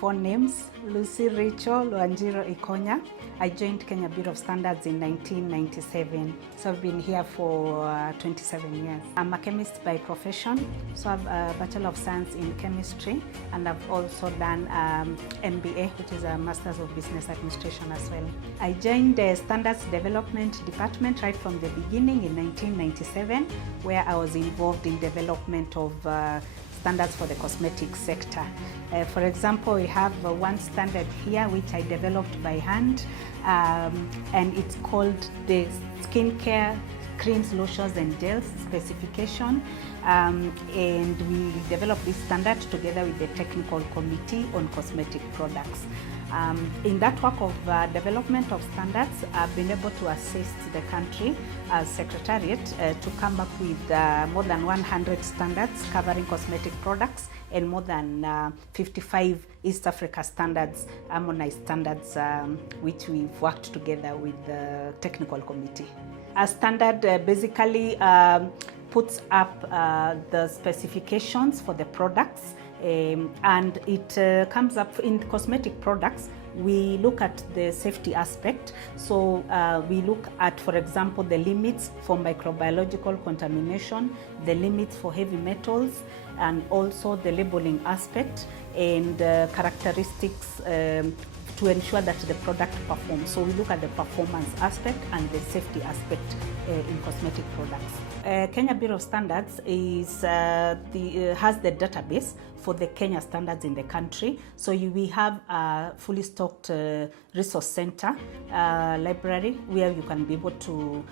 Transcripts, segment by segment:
four names: Lucy Rachel Wanjiro Ikonya. I joined Kenya Bureau of Standards in 1997, so I've been here for 27 years. I'm a chemist by profession, so I have a Bachelor of Science in Chemistry, and I've also done MBA, which is a Masters of Business Administration as well. I joined the Standards Development Department right from the beginning in 1997, where I was involved in development of standards for the cosmetic sector. For example, we have one standard here which I developed by hand, and it's called the skincare creams, lotions and gels specification, and we developed this standard together with the technical committee on cosmetic products. In that work of development of standards, I've been able to assist the country as Secretariat to come up with more than 100 standards covering cosmetic products and more than 55 East Africa standards, harmonized standards, which we've worked together with the technical committee. A standard basically puts up the specifications for the products, and it comes up in cosmetic products. We look at the safety aspect, so we look at, for example, the limits for microbiological contamination, the limits for heavy metals, and also the labeling aspect and characteristics to ensure that the product performs. So we look at the performance aspect and the safety aspect in cosmetic products. Kenya Bureau of Standards has the database for the Kenya standards in the country. So we have a fully stocked resource center library where you can be able to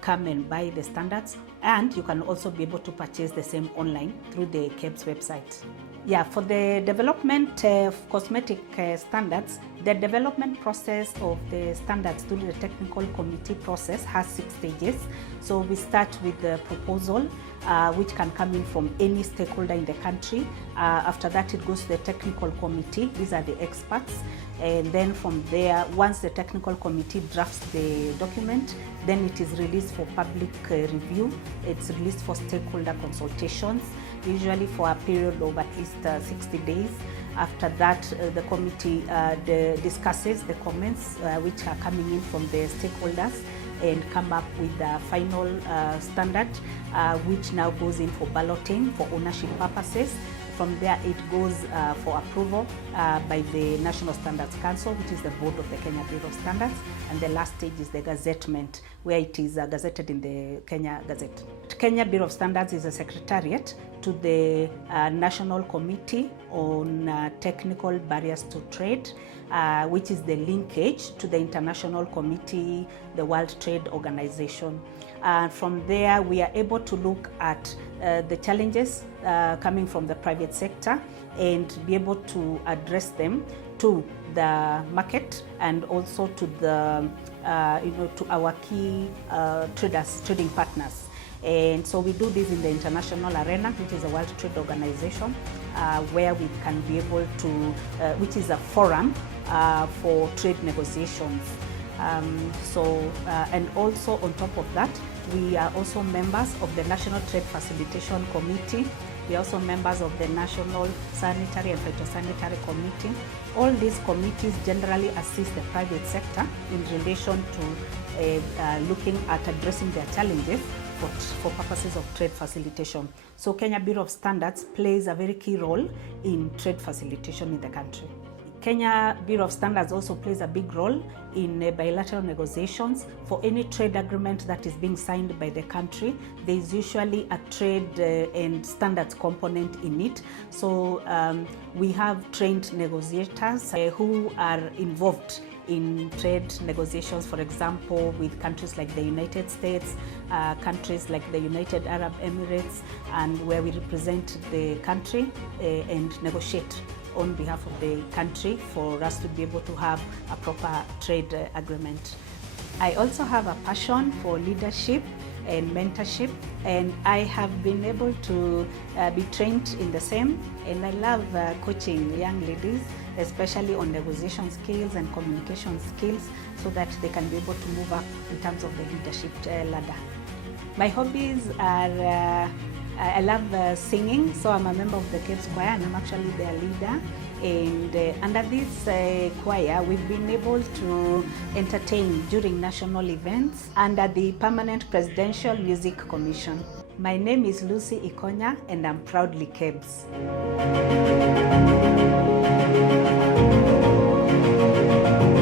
come and buy the standards, and you can also be able to purchase the same online through the KEBS website. Yeah, for the development of cosmetic standards, the development process of the standards through the technical committee process has 6 stages. So we start with the proposal, which can come in from any stakeholder in the country. After that, it goes to the technical committee. These are the experts. And then from there, once the technical committee drafts the document, then it is released for public review. It's released for stakeholder consultations, usually for a period of at least 60 days. After that, the committee discusses the comments which are coming in from the stakeholders and come up with the final standard, which now goes in for balloting for ownership purposes. From there, it goes for approval by the National Standards Council, which is the board of the Kenya Bureau of Standards. And the last stage is the gazettement, where it is gazetted in the Kenya Gazette. Kenya Bureau of Standards is a secretariat to the National Committee on Technical Barriers to Trade, which is the linkage to the International Committee, the World Trade Organization. From there, we are able to look at the challenges coming from the private sector and be able to address them to the market and also to the to our key trading partners. And so we do this in the international arena, which is the World Trade Organization, where we can be able to, which is a forum for trade negotiations. And also on top of that, we are also members of the National Trade Facilitation Committee. We are also members of the National Sanitary and Phytosanitary Committee. All these committees generally assist the private sector in relation to looking at addressing their challenges for purposes of trade facilitation. So Kenya Bureau of Standards plays a very key role in trade facilitation in the country. Kenya Bureau of Standards also plays a big role in bilateral negotiations. For any trade agreement that is being signed by the country, there is usually a trade and standards component in it. So we have trained negotiators who are involved in trade negotiations, for example, with countries like the United States, countries like the United Arab Emirates, and where we represent the country and negotiate on behalf of the country for us to be able to have a proper trade agreement. I also have a passion for leadership and mentorship, and I have been able to be trained in the same, and I love coaching young ladies, especially on negotiation skills and communication skills, so that they can be able to move up in terms of the leadership ladder. My hobbies are I love singing, so I'm a member of the KEBS choir and I'm actually their leader. And under this choir, we've been able to entertain during national events under the Permanent Presidential Music Commission. My name is Lucy Ikonya and I'm proudly KEBS.